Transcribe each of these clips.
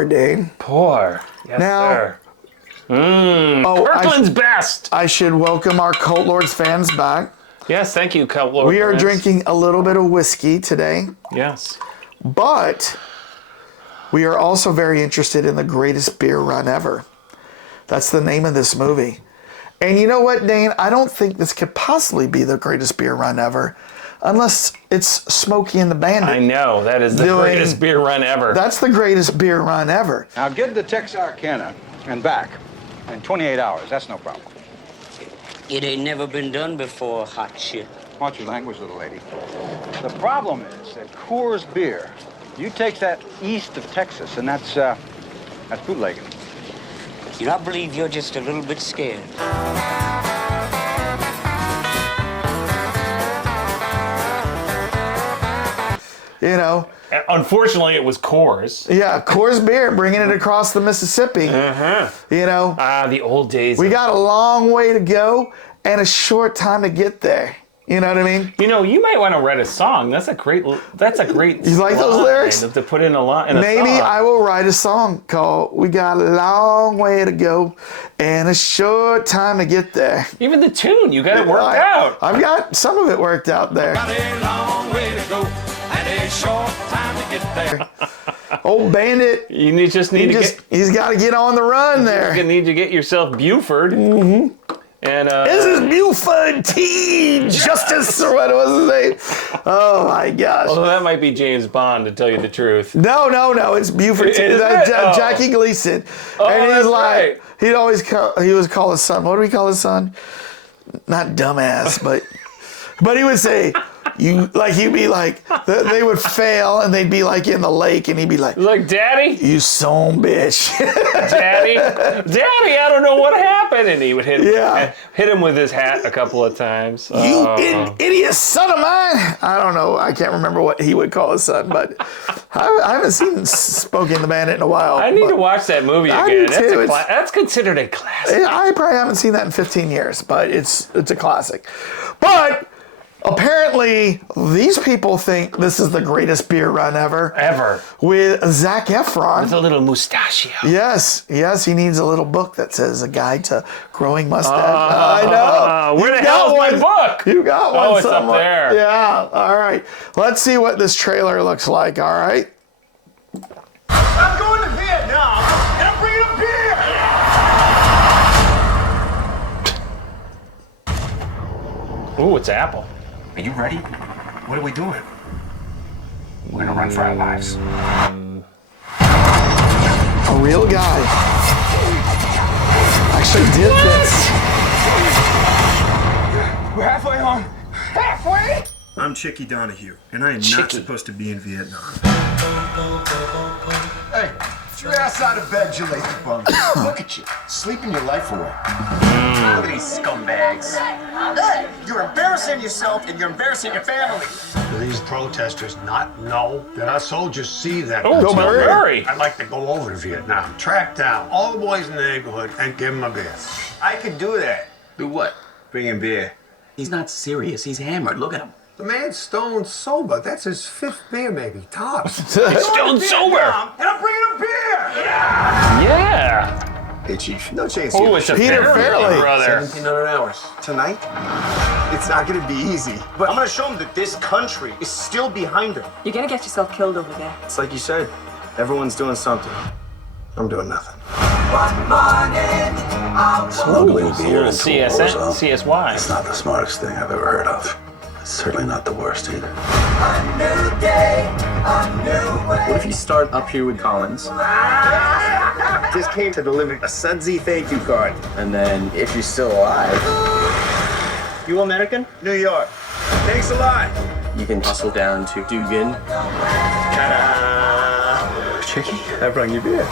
pour, Dane. Pour. Yes, Now, sir. Kirkland's best. I should welcome our Cult Lords fans back. Yes, thank you, Cult Lord. We are drinking a little bit of whiskey today. Yes. But we are also very interested in the greatest beer run ever. That's the name of this movie. And you know what, Dane? I don't think this could possibly be the greatest beer run ever unless it's Smokey and the Bandit. I know. That is the greatest beer run ever. That's the greatest beer run ever. Now get to Texarkana and back in 28 hours. That's no problem. It ain't never been done before, hot shit. Watch your language, little lady. The problem is that Coors beer, you take that east of Texas, and that's bootlegging. You know, I believe you're just a little bit scared. You know. Unfortunately, it was Coors. Yeah, Coors beer, bringing it across the Mississippi. You know. The old days. We got a long way to go and a short time to get there. You know what I mean? You know, you might want to write a song. That's a great. You like those lyrics? To put in a line. Maybe I will write a song called "We Got a Long Way to Go and a Short Time to Get There." Even the tune, you got it worked out. I've got some of it worked out there. Got a long way to go and a short time to get there. Old Bandit. He's got to get on the run there. You need to get yourself Buford. And this is Buford T. Justice, or what was his name? Oh my gosh. Although that might be James Bond, to tell you the truth. No, it's Buford T. Jackie Gleason. And he's like, right. he was call his son. What do we call his son? Not dumbass, but he would say, he'd be like, they would fail and they'd be like in the lake and he'd be like, Daddy? You son bitch. Daddy, I don't know what happened. And he would hit him with his hat a couple of times. You idiot son of mine. I don't know. I can't remember what he would call his son, but I haven't seen Smokey and the Bandit in a while. I need to watch that movie again. That's considered a classic. I probably haven't seen that in 15 years, but it's a classic. But apparently, these people think this is the greatest beer run ever. With Zac Efron. With a little mustachio. Yes, he needs a little book that says A Guide to Growing Mustache. I know. Where the hell is my book? You got one it's somewhere. up there. Yeah, all right. Let's see what this trailer looks like, all right? I'm going to Vietnam and I'm bringing a beer! Ooh, it's Apple. Are you ready? What are we doing? We're gonna run for our lives. A real guy actually did this. We're halfway home. Halfway? I'm Chicky Donahue, and I am not supposed to be in Vietnam. Hey, get your ass out of bed, you lazy bum. Look at you, sleeping your life away. Look at these scumbags. Hey, you're embarrassing yourself and you're embarrassing your family. Do these protesters not know that our soldiers see that? Oh, Bill Murray. I'd like to go over to Vietnam, track down all the boys in the neighborhood, and give them a beer. I could do that. Do what? Bring him beer. He's not serious. He's hammered. Look at him. The man's stone sober. That's his 5th beer, maybe, tops. Stone sober. And I'm bringing a beer! Yeah. Hey, Chief, no chance Oh, it's a Peter Fairley. brother. 1,700 hours. Tonight, it's not gonna be easy. But I'm gonna show them that this country is still behind them. You're gonna get yourself killed over there. It's like you said, everyone's doing something. I'm doing nothing. Smuggling beer into CSY. It's not the smartest thing I've ever heard of. It's certainly not the worst either. What if you start up here with Collins? Just came to deliver a sudsy thank you card. And then, if you're still alive, You American? New York. Thanks a lot. you can hustle down to Dugan. Ta-da! Chicky. I brought you beer.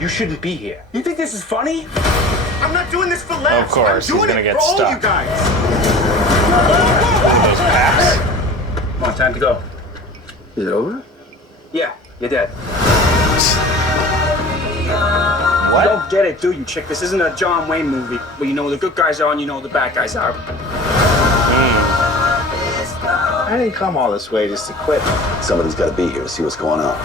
You shouldn't be here. You think this is funny? I'm not doing this for laughs. Of course, I'm he's doing gonna it get for all stuck. you guys. Those packs. Come on, time to go. Is it over? Yeah, you're dead. What? You don't get it, do you, chick? This isn't a John Wayne movie where you know the good guys are and you know the bad guys are. I didn't come all this way just to quit. Somebody's got to be here to see what's going on.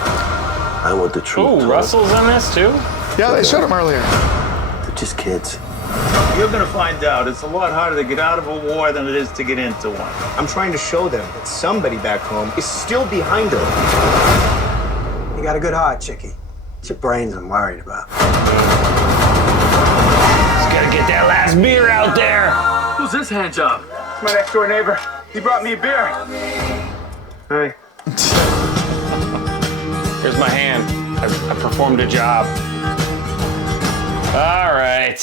I want the truth. Oh, Russell's in this too? Yeah, they showed him earlier. They're just kids. You're gonna find out it's a lot harder to get out of a war than it is to get into one. I'm trying to show them that somebody back home is still behind her. You got a good heart, Chickie. It's your brains I'm worried about. Just gotta get that last beer out there. Who's this hand job? It's my next door neighbor. He brought me a beer. Hi. Here's my hand. I performed a job. All right.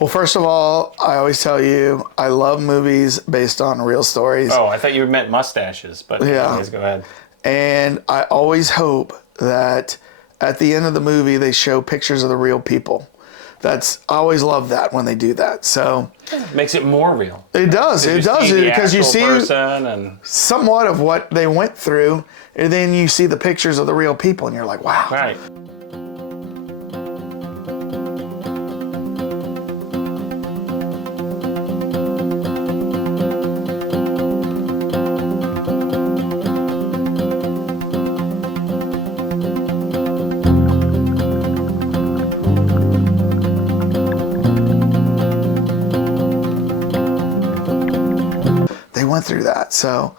Well, first of all, I always tell you, I love movies based on real stories. Oh, I thought you meant mustaches, but Yeah. anyways, go ahead. And I always hope that at the end of the movie, they show pictures of the real people. I always love that when they do that. So Makes it more real. it does. It does, because you see person and somewhat of what they went through, and then you see the pictures of the real people, and you're like, wow. right. They went through that. So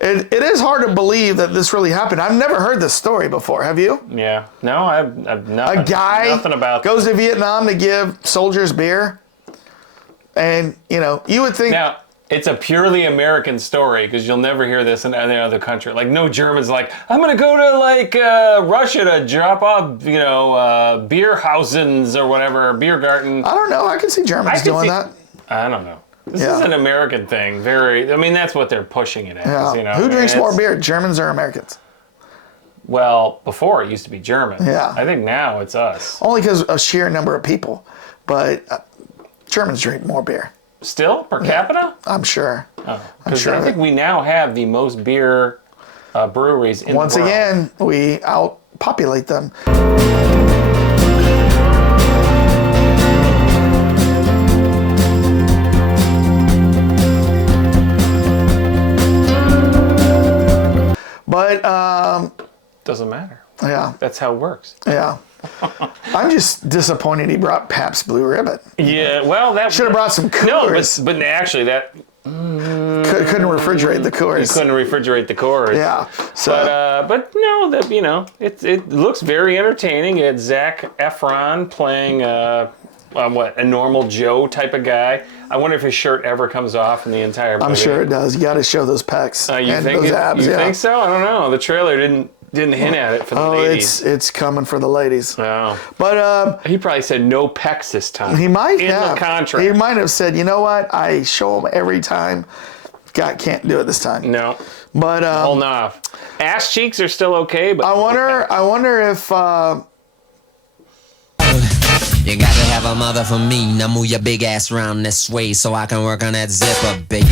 it is hard to believe that this really happened. I've never heard this story before. Have you? Yeah. No, I've not. A guy nothing about goes to Vietnam to give soldiers beer. And, you would think... Now, it's a purely American story because you'll never hear this in any other country. Like, no German's like, I'm going to go to, Russia to drop off, beer housens or whatever, beer garden. I don't know. I can see Germans doing that. I don't know. This is an American thing. That's what they're pushing it as. Yeah. Who drinks more beer, Germans or Americans? Well, before it used to be Germans. Yeah. I think now it's us. Only because a sheer number of people. But Germans drink more beer. Still? Per capita? I'm sure. Oh, because I think we now have the most beer breweries in the world. Once again, we outpopulate them. But doesn't matter. Yeah. That's how it works. Yeah. I'm just disappointed he brought Pabst Blue Ribbon. Yeah, well, that should have brought some Coors. No, but actually that couldn't refrigerate the Coors. You couldn't refrigerate the Coors. Yeah. So, but no, it looks very entertaining. It's Zac Efron playing a normal Joe type of guy. I wonder if his shirt ever comes off in the entire movie. I'm sure it does. You got to show those pecs and those abs. You think so? I don't know. The trailer didn't hint at it for the ladies. It's coming for the ladies. Oh. But he probably said no pecs this time. He might in have. The contract. He might have said, you know what? I show them every time. God can't do it this time. No. But holding off. Ass cheeks are still okay, but I wonder if you got to have a mother for me. Now move your big ass round this way so I can work on that zipper, baby.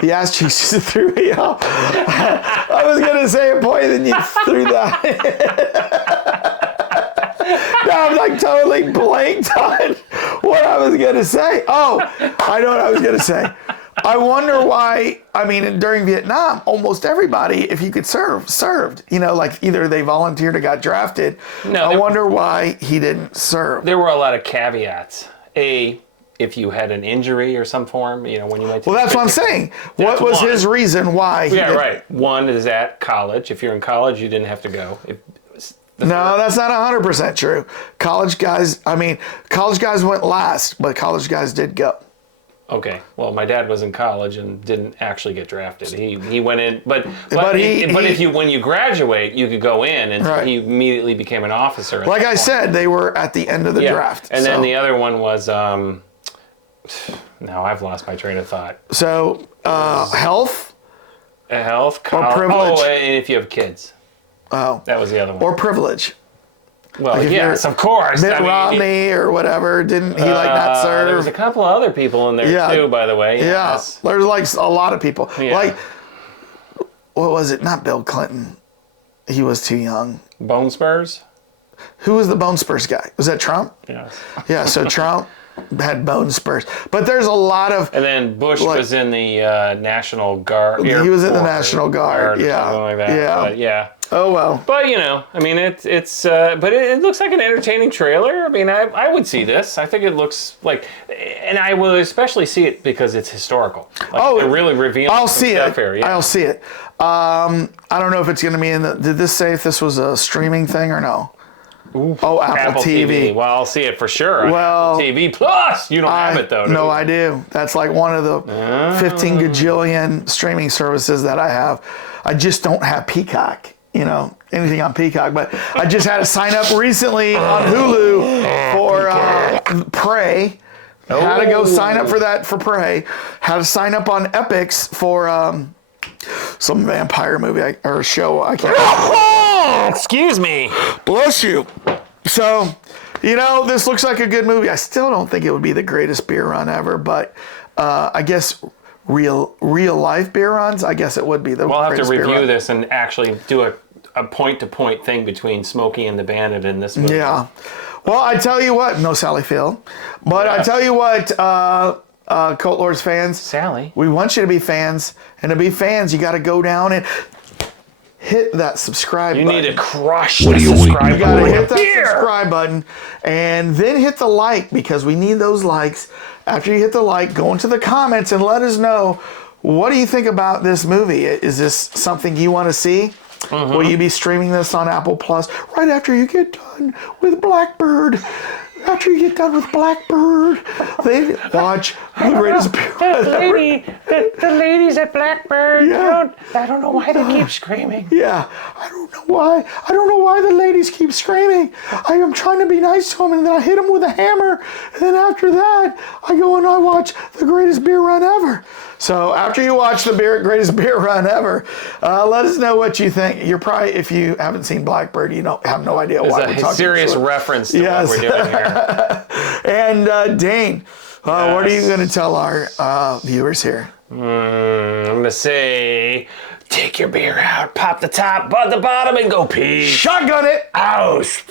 The ass cheeks just threw me off. I was going to say a point, then you threw that. Now I'm like totally blanked on what I was going to say. Oh, I know what I was going to say. I wonder why, during Vietnam, almost everybody, if you could served. Like either they volunteered or got drafted. No, I wonder why he didn't serve. There were a lot of caveats. If you had an injury or some form, when you went to... Well, that's what I'm saying. What was his reason why he didn't? Right. One is at college. If you're in college, you didn't have to go. No, that's not 100% true. College guys went last, but college guys did go. Okay. Well, my dad was in college and didn't actually get drafted. He went in, but when you graduate, you could go in, and he immediately became an officer. Like I said, they were at the end of the draft. And then the other one was now I've lost my train of thought. So health, or privilege. Oh, and if you have kids. Oh, that was the other one. Or privilege. Well, yes, of course. Mitt Romney or whatever, didn't he not serve? There was a couple of other people in there too, by the way. Yes. Yeah, there's like a lot of people. Yeah. Like, what was it? Not Bill Clinton. He was too young. Bone Spurs? Who was the Bone Spurs guy? Was that Trump? Yes. Yeah, so Trump. had bone spurs. But there's a lot of. And then Bush was in the National Guard. He was in the National Guard. Or Yeah. something like that. Yeah. But yeah. Oh well. But you know, I mean, but it looks like an entertaining trailer. I mean, I would see this. I think it looks like, and I will especially see it because it's historical. Like, they're really revealing. I'll see it. Here. Yeah. I'll see it. I don't know if it's going to be in the. Did this say if this was a streaming thing or no? Ooh, oh, Apple TV. Well, I'll see it for sure. Well, Apple TV Plus. You don't have it though. No, I do. That's like one of the 15 gajillion streaming services that I have. I just don't have Peacock. You know, anything on Peacock, but I just had to sign up recently on Hulu for Prey. Had to go sign up for that for Prey. Had to sign up on Epix for some vampire movie or show. I can't. Excuse me. Bless you. So, you know, this looks like a good movie. I still don't think it would be the greatest beer run ever, but I guess real life beer runs, I guess it would be the We'll have to greatest beer review run. this and actually do a point-to-point thing between Smokey and the Bandit in this movie. Yeah. Well, I tell you what, no Sally Field, but I tell you what, Cult Lords fans, Sally, we want you to be fans, and to be fans, you got to go down and hit that subscribe button. You need to crush the subscribe You got to hit that subscribe button, and then hit the like, because we need those likes. After you hit the like, go into the comments and let us know, what do you think about this movie? Is this something you want to see? Mm-hmm. Will you be streaming this on Apple Plus right after you get done with Blackbird? After you get done with Blackbird, they watch the greatest beer the ladies at Blackbird. Yeah. I don't know why they keep screaming. Yeah, I don't know why. I don't know why the ladies keep screaming. I am trying to be nice to them, and then I hit them with a hammer. And then after that, I go and I watch the greatest beer run ever. So after you watch the greatest beer run ever, let us know what you think. You're probably, if you haven't seen Blackbird, you have no idea why we're talking about it. It's a serious reference to what we're doing here. And Dane, what are you going to tell our viewers here? I'm going to say, take your beer out, pop the top, bud the bottom, and go pee. Shotgun it! Ouch!